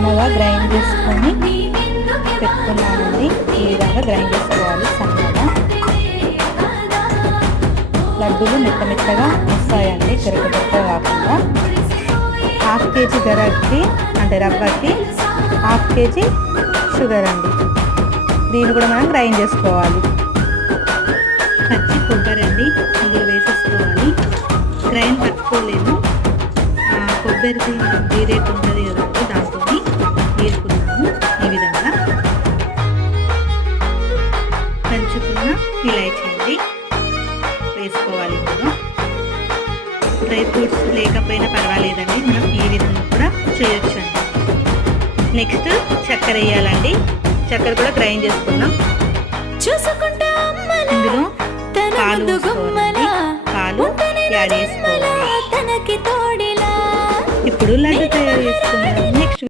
సన్నగా గ్రైండ్ చేసుకొని పెట్టుకున్నానండి. ఈ విధంగా గ్రైండ్ చేసుకోవాలి సన్నగా. లడ్డూలు మెత్తగా వస్తాయండి, తిరగబెట్టగా కాకుండా. 1/2 kg గరకి అంటే రవ్వకి 1/2 kg షుగర్ అండి. దీన్ని కూడా మనం గ్రైండ్ చేసుకోవాలి. పచ్చి కొబ్బరి అండి ఇందులో వేసేసుకోవాలి. గ్రైండ్ పట్టుకోలేము, కొబ్బరికి గీరేట్ ఉంటుంది కదండి, దాంతో గీరుకున్నాము. ఈ విధంగా పంచుకున్న ఇలాచీ అండి వేసుకోవాలి. ఇందులో డ్రై ఫ్రూట్స్ లేకపోయినా పర్వాలేదండి, మనం ఈ విధంగా కూడా చేయొచ్చండి. నెక్స్ట్ చక్కెర వేయాలండి. చక్కెర కూడా గ్రైండ్ చేసుకున్నాం. ఇందులో పాలు యాడ్ చేసుకోవాలి. ఇప్పుడు లడ్డు తయారు చేసుకున్నాం.